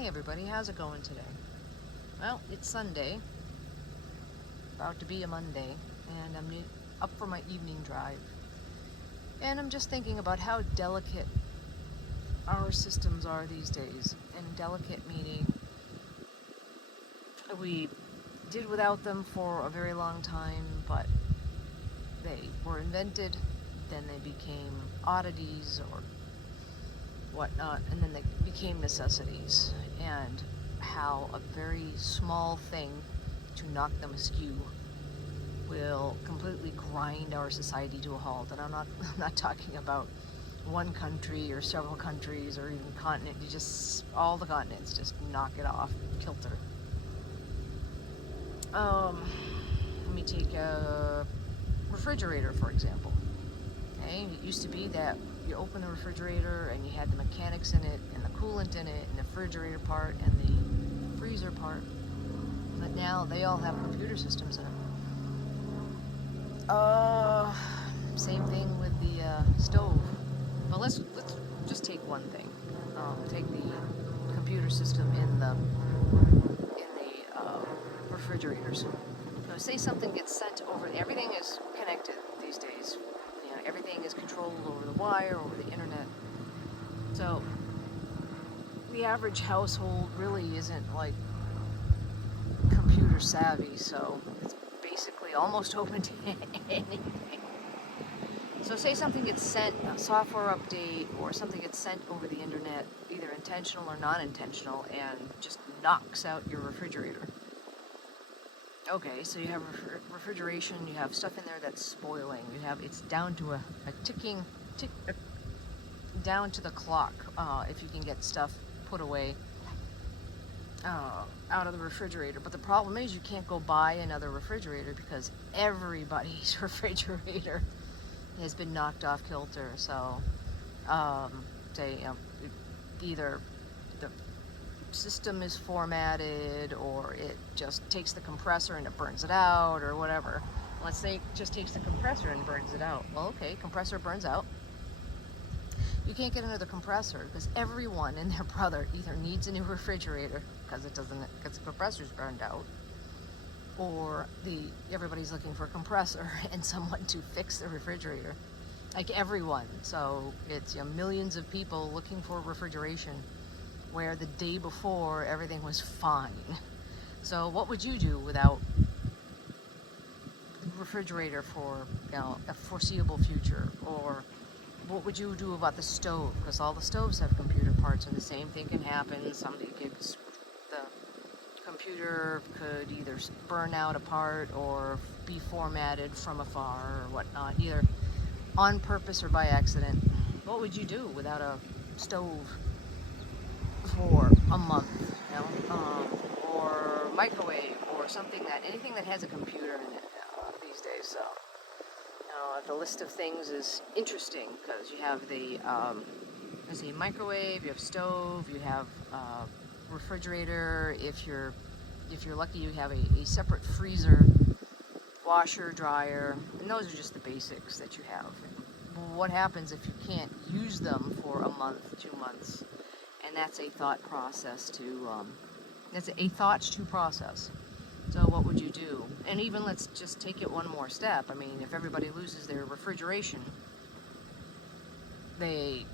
Hey everybody, how's it going today? Well, it's Sunday, about to be a Monday, and I'm up for my evening drive. And I'm just thinking about how delicate our systems are these days. And delicate meaning we did without them for a very long time, but they were invented, then they became oddities or whatnot, and then they became necessities. And how a very small thing to knock them askew will completely grind our society to a halt. And I'm not talking about one country or several countries or even continent. You just all the continents just knock it off kilter. Let me take a refrigerator for example. Okay, it used to be that you open the refrigerator and you had the mechanics in it and the coolant in it and the refrigerator part and the freezer part, but now they all have computer systems in them. Same thing with the stove. But let's just take one thing. Take the computer system in the refrigerators. So say something gets sent over. Everything is connected these days. You know, everything is controlled over the wire, over the internet. So the average household really isn't like computer savvy. So it's basically almost open to anything. So say something gets sent, a software update, or something gets sent over the internet, either intentional or non-intentional, and just knocks out your refrigerator. Okay, so you have refrigeration, you have stuff in there that's spoiling, it's down to a ticking, down to the clock, if you can get stuff put away out of the refrigerator. But the problem is you can't go buy another refrigerator because everybody's refrigerator has been knocked off kilter. So either the system is formatted or it just takes the compressor and it burns it out or whatever. Let's say it just takes the compressor and burns it out. Well, okay, compressor burns out. You can't get another compressor because everyone and their brother either needs a new refrigerator because the compressor's burned out, or everybody's looking for a compressor and someone to fix the refrigerator. Like everyone. So it's millions of people looking for refrigeration where the day before everything was fine. So what would you do without the refrigerator for a foreseeable future? Or what would you do about the stove? Because all the stoves have computer parts and the same thing can happen. The computer could either burn out a part or be formatted from afar or whatnot, either on purpose or by accident. What would you do without a stove for a month, or microwave or anything that has a computer in it these days? So the list of things is interesting because you have the microwave, you have stove, you have refrigerator. If you're lucky, you have a separate freezer, washer, dryer, and those are just the basics that you have. What happens if you can't use them for a month, 2 months? And that's a thought process to process. So what would you do? And even let's just take it one more step. I mean, if everybody loses their refrigeration, they,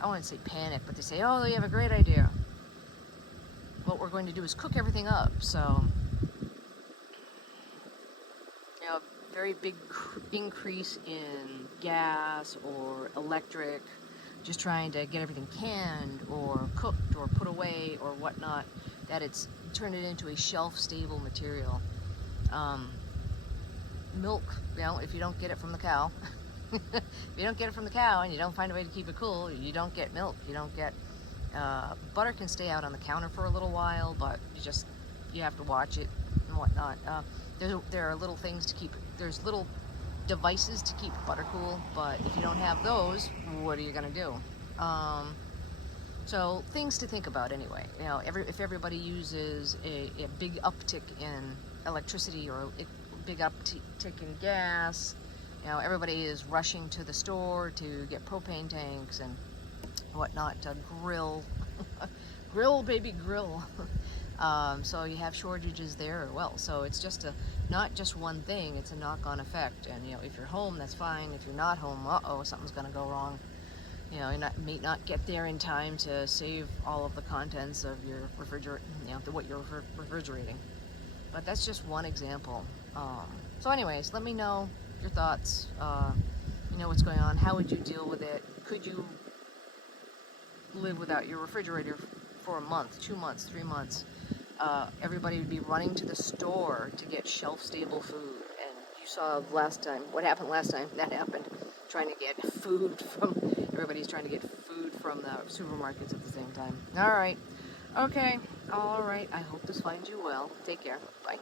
I wouldn't say panic, but they say, oh, you have a great idea. What we're going to do is cook everything up. So, very big increase in gas or electric, just trying to get everything canned or cooked or put away or whatnot, that it's turned it into a shelf-stable material. Milk, if you don't get it from the cow, if you don't get it from the cow and you don't find a way to keep it cool, you don't get milk. You don't get butter. Can stay out on the counter for a little while, but you have to watch it and whatnot. There are little things to keep it. There's little devices to keep butter cool, but if you don't have those, what are you gonna do? So things to think about anyway. If everybody uses a big uptick in electricity or a big uptick in gas, everybody is rushing to the store to get propane tanks and whatnot to grill grill, baby, grill. So you have shortages there as well. So it's just not just one thing, it's a knock-on effect. And if you're home, that's fine. If you're not home, something's gonna go wrong. You may not get there in time to save all of the contents of your refrigerator, what you're refrigerating. But that's just one example. So anyways, let me know your thoughts. What's going on. How would you deal with it? Could you live without your refrigerator for a month, 2 months, 3 months? Everybody would be running to the store to get shelf-stable food. And you saw what happened last time. That happened. Everybody's trying to get food from the supermarkets at the same time. All right. Okay. All right. I hope this finds you well. Take care. Bye.